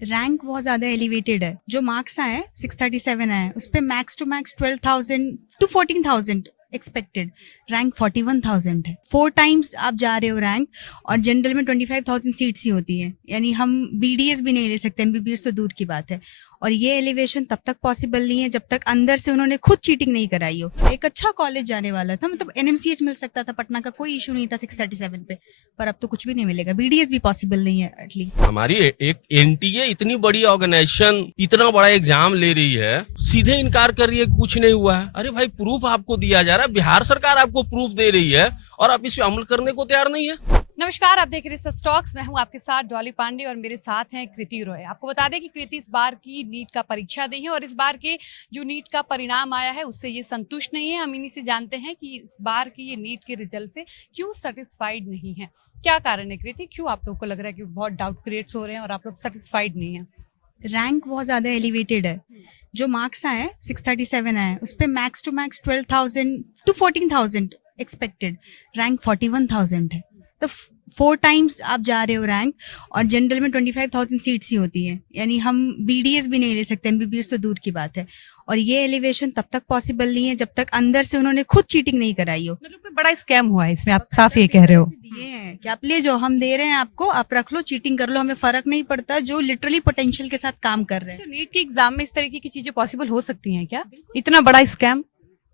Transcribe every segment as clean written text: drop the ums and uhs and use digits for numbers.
Rank बहुत ज्यादा elevated है। जो मार्क्स आए 637 आए, उस पे max to max 12,000 to 14,000 expected. Rank 41,000 है। 4 टाइम्स आप जा रहे हो रैंक। और जनरल में 25,000 सीट्स ही होती है, यानी हम बीडीएस भी नहीं ले सकते, एमबीबीएस तो दूर की बात है। और ये एलिवेशन तब तक पॉसिबल नहीं है जब तक अंदर से उन्होंने खुद चीटिंग नहीं कराई हो। एक अच्छा कॉलेज जाने वाला था, मतलब एनएमसीएच मिल सकता था पटना का, कोई इशू नहीं था 637 पे। पर अब तो कुछ भी नहीं मिलेगा, बीडीएस भी पॉसिबल नहीं है एटलीस्ट। हमारी एक एनटीए इतनी बड़ी ऑर्गेनाइजेशन इतना बड़ा एग्जाम ले रही है, सीधे इनकार कर रही है कि कुछ नहीं हुआ है। अरे भाई, प्रूफ आपको दिया जा रहा है, बिहार सरकार आपको प्रूफ दे रही है और आप इस पे अमल करने को तैयार नहीं है। नमस्कार, आप देख रहे हैं स्टॉक्स। मैं हूं आपके साथ डॉली पांडे और मेरे साथ हैं कृति रॉय। आपको बता दें कि कृति इस बार की नीट का परीक्षा दी है और इस बार के जो नीट का परिणाम आया है उससे ये संतुष्ट नहीं है। हम इन्हीं से जानते हैं कि इस बार की ये नीट के रिजल्ट से क्यों सेटिस्फाइड नहीं है। क्या कारण है कृति, क्यों आप लोग को लग रहा है कि बहुत डाउट क्रिएट्स हो रहे हैं और आप लोग सेटिस्फाइड नहीं है? रैंक बहुत ज्यादा एलिवेटेड है। जो मार्क्स आए 637 आए, उस पे max to max 12,000 to 14,000 expected. Rank 41,000 है। तो 4 टाइम्स आप जा रहे हो रैंक। और जनरल में 25,000 सीट्स ही होती है, यानी हम बीडीएस भी नहीं ले सकते, एमबीबीएस तो दूर की बात है। और ये एलिवेशन तब तक पॉसिबल नहीं है जब तक अंदर से उन्होंने खुद चीटिंग नहीं कराई हो। मतलब कोई बड़ा स्कैम हुआ है इसमें, आप साफ ये कह रहे हो? दिए हैं कि आप ले जाओ, हम दे रहे हैं आपको, आप रख लो, चीटिंग कर लो, हमें फर्क नहीं पड़ता। जो लिटरली पोटेंशियल के साथ काम कर रहे हैं। जो नीट के एग्जाम में इस तरीके की चीजें पॉसिबल हो सकती हैं क्या? इतना बड़ा स्कैम?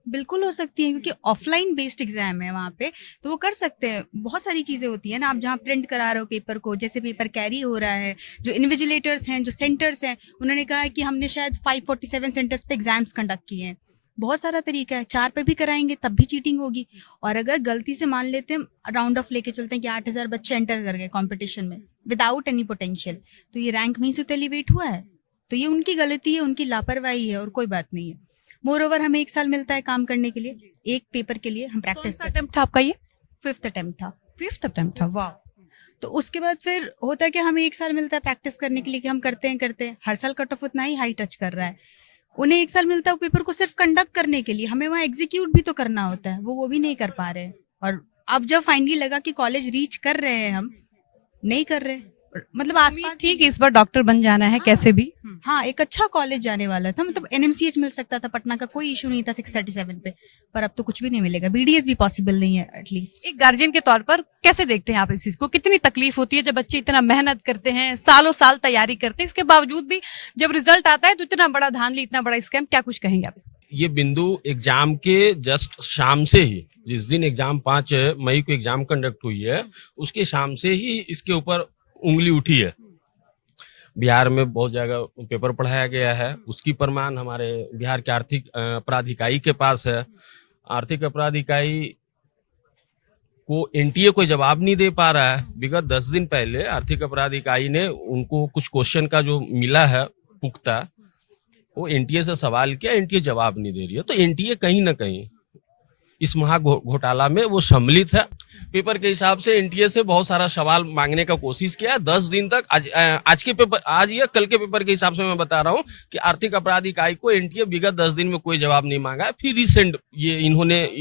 बिल्कुल हो सकती है, क्योंकि ऑफलाइन बेस्ड एग्जाम है वहाँ पे, तो वो कर सकते हैं। बहुत सारी चीजें होती है ना, आप जहाँ प्रिंट करा रहे हो पेपर को, जैसे पेपर कैरी हो रहा है, जो इन्विजिलेटर्स हैं, जो सेंटर्स हैं, उन्होंने कहा है कि हमने शायद 547 सेंटर्स पे एग्जाम्स कंडक्ट किए हैं। बहुत सारा तरीका है, 4 पे भी कराएंगे तब भी चीटिंग होगी। और अगर गलती से मान लेते हैं, राउंड ऑफ लेके चलते हैं कि 8,000 बच्चे एंटर कर गए कॉम्पिटिशन में विदाउट एनी पोटेंशियल, तो ये रैंक में ही से एलिवेट हुआ है। तो ये उनकी गलती है, उनकी लापरवाही है, और कोई बात नहीं है। मोर ओवर हमें 1 साल मिलता है काम करने के लिए, एक पेपर के लिए हम प्रैक्टिस करते हैं। अटेम्प्ट था आपका ये? 5th अटेम्प्ट था। 5th अटेम्प्ट था, वाह। तो उसके बाद फिर होता है कि हमें 1 साल मिलता है प्रैक्टिस करने के लिए, कि हम करते हैं। हर साल कट ऑफ उतना ही हाई टच कर रहा है। उन्हें 1 साल मिलता है पेपर को सिर्फ कंडक्ट करने के लिए, हमें वहाँ एग्जीक्यूट भी तो करना होता है, वो भी नहीं कर पा रहे हैं। और अब जब फाइनली लगा कि कॉलेज रीच कर रहे हैं, हम नहीं कर रहे, मतलब आसपास ठीक, इस बार डॉक्टर बन जाना है कैसे भी। हाँ, एक अच्छा कॉलेज जाने वाला था, मतलब एनएमसीएच मिल सकता था पटना का, कोई इशू नहीं था 637 पे। पर अब तो कुछ भी नहीं मिलेगा, बीडीएस भी पॉसिबल नहीं है एटलीस्ट। एक गार्जियन के तौर पर कैसे देखते हैं आप इस चीज को? कितनी तकलीफ होती है जब बच्चे इतना मेहनत करते हैं, सालों साल तैयारी करते हैं, इसके बावजूद भी जब रिजल्ट आता है तो इतना बड़ा धांधली, इतना बड़ा स्कैम, क्या कुछ कहेंगे आप? ये बिंदु एग्जाम के जस्ट शाम से ही, जिस दिन एग्जाम 5 मई को एग्जाम कंडक्ट हुई है, उसके शाम से ही इसके ऊपर उंगली उठी है। बिहार में बहुत जगह पेपर पढ़ाया गया है, उसकी प्रमाण हमारे बिहार के आर्थिक अपराध इकाई के पास है। आर्थिक अपराध इकाई को एनटीए कोई जवाब नहीं दे पा रहा है। विगत 10 दिन पहले आर्थिक अपराध इकाई ने उनको कुछ क्वेश्चन का जो मिला है पुख्ता, वो एनटीए से सवाल किया, एनटीए जवाब नहीं दे रही है। तो एनटीए कहीं ना कहीं इस महा घोटाला में वो सम्मिलित है। पेपर के हिसाब से एनटीए से बहुत सारा सवाल मांगने का कोशिश किया 10 दिन तक। आज के पेपर, आज या कल के पेपर के हिसाब से मैं बता रहा हूँ कि आर्थिक अपराध इकाई को एनटीए विगत 10 दिन में कोई जवाब नहीं मांगा है। फिर रिसेंट ये इन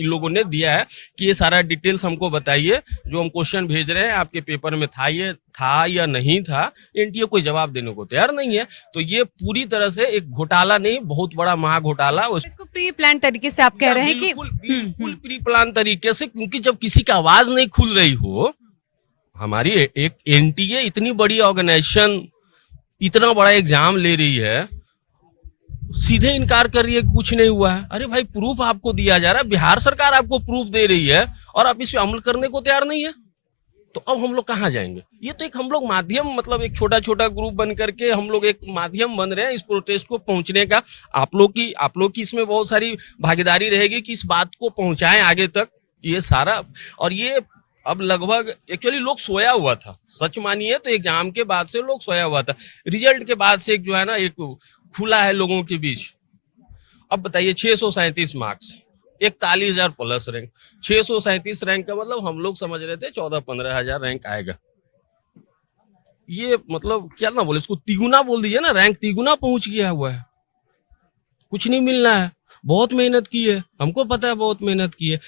लोगों ने दिया है कि ये सारा डिटेल्स हमको बताइए, जो हम क्वेश्चन भेज रहे हैं आपके पेपर में था या नहीं था। एनटीए कोई जवाब देने को तैयार नहीं है। तो ये पूरी तरह से एक घोटाला नहीं, बहुत बड़ा महा घोटाला। इसको प्री प्लान तरीके से आप कह रहे हैं कि बिल्कुल प्री प्लान तरीके से, क्योंकि जब किसी की आवाज नहीं खुल रही हो, हमारी एक एनटीए इतनी बड़ी ऑर्गेनाइजेशन इतना बड़ा एग्जाम ले रही है, सीधे इनकार कर रही है कि कुछ नहीं हुआ है। अरे भाई, प्रूफ आपको दिया जा रहा है, बिहार सरकार आपको प्रूफ दे रही है और आप इस पे अमल करने को तैयार नहीं है। तो अब हम लोग कहाँ जाएंगे? ये तो एक हम लोग माध्यम, मतलब एक छोटा छोटा ग्रुप बन करके हम लोग एक माध्यम बन रहे हैं इस प्रोटेस्ट को पहुंचने का। आप लोग की इसमें बहुत सारी भागीदारी रहेगी कि इस बात को पहुंचाएं आगे तक, ये सारा। और ये अब लगभग एक्चुअली लोग सोया हुआ था, सच मानिए तो एग्जाम के बाद से लोग सोया हुआ था। रिजल्ट के बाद से एक जो है ना, एक खुला है लोगों के बीच। अब बताइए, 637 मार्क्स, 41,000 प्लस रैंक, 637 रैंक का मतलब हम लोग समझ रहे थे 14-15 हजार रैंक आएगा। ये मतलब क्या ना बोले, इसको तिगुना बोल दीजिए ना, रैंक तिगुना पहुंच गया हुआ है। कुछ नहीं मिलना है। बहुत मेहनत की है, हमको पता है बहुत मेहनत की है।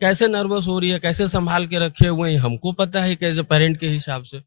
कैसे नर्वस हो रही है, कैसे संभाल के रखे हुए हैं, हमको पता है कैसे पेरेंट के हिसाब से।